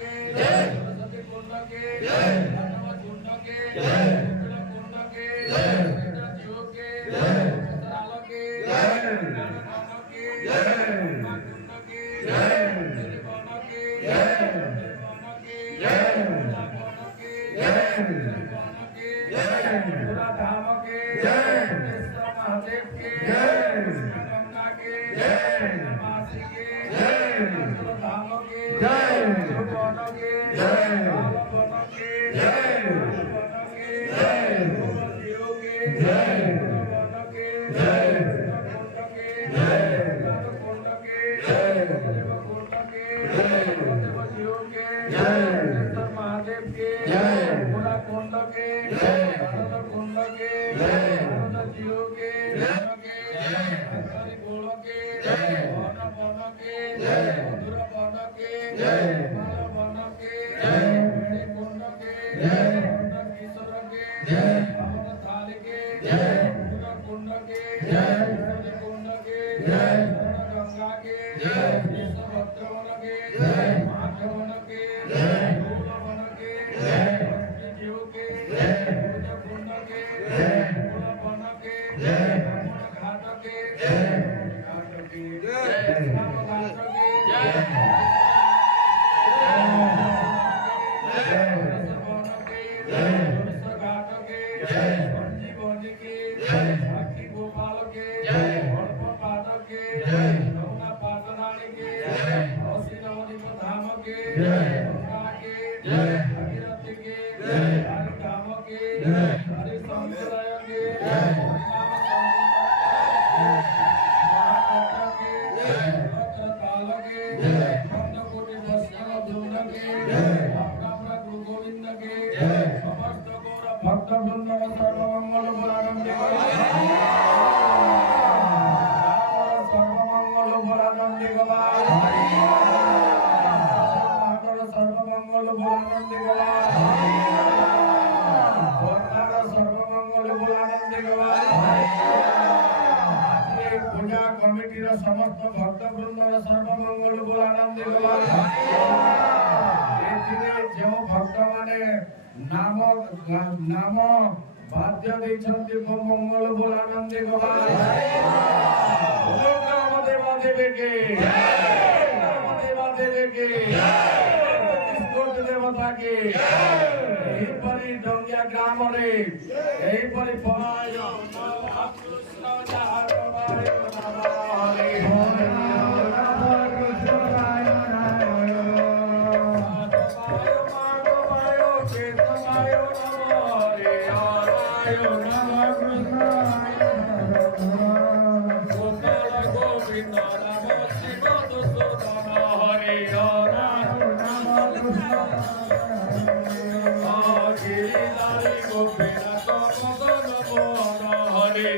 के सरस्वती कुंड के मानव कुंड के कुंड के जीव के सराल के कान के कुंड के बन के पूरा धाम के महादेव के गंगा के मासी के धाम के बन के जीव के बन के कुंड के महादेव के पूरा कुंड के कुंड के जीव के गोल के वन के मधुर वन के वन के कुंड के किशोर के थाली के पूरा कुंड के कुंड के गंगा के भद्रवन के माधवन के वन के जीव के कुंड के वन के घाट के गोपाल के पादक के पाटरानी के धाम के भगीरथी के धाम के हरिशंकराय के गोविंद के समस्त गौर भक्त वृंद सर्वमंगल बोलानंदे सर्वमंगल बोलानंदे सर्वमंगल बोलानंदे सर्वमंगल बोलानंदे पूजा कमिटीर समस्त भक्त वृंद सर्वमंगल बोलानंदे जो भक्त माने नाम नाम बाध्य देछन्ति मंगल बोलानंदे देवी के देवता के एपरि डंगिया ग्राम रे एपरि पराय कृष्ण जहार हरे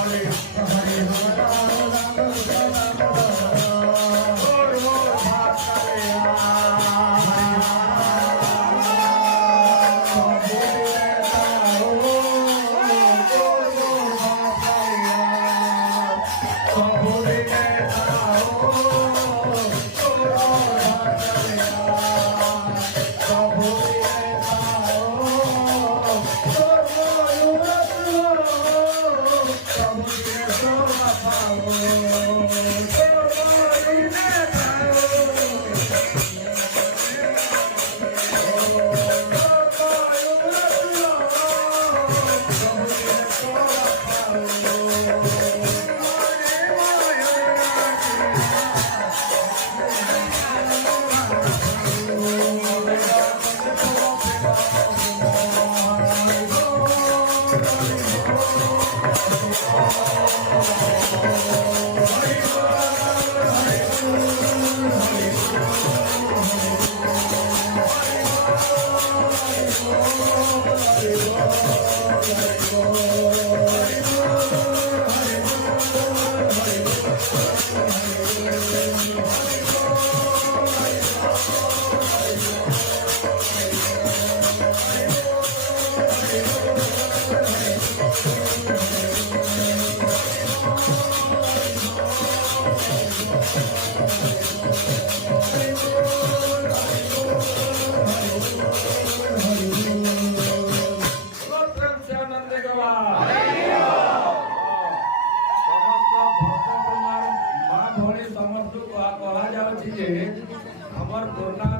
Hare আমার করোনা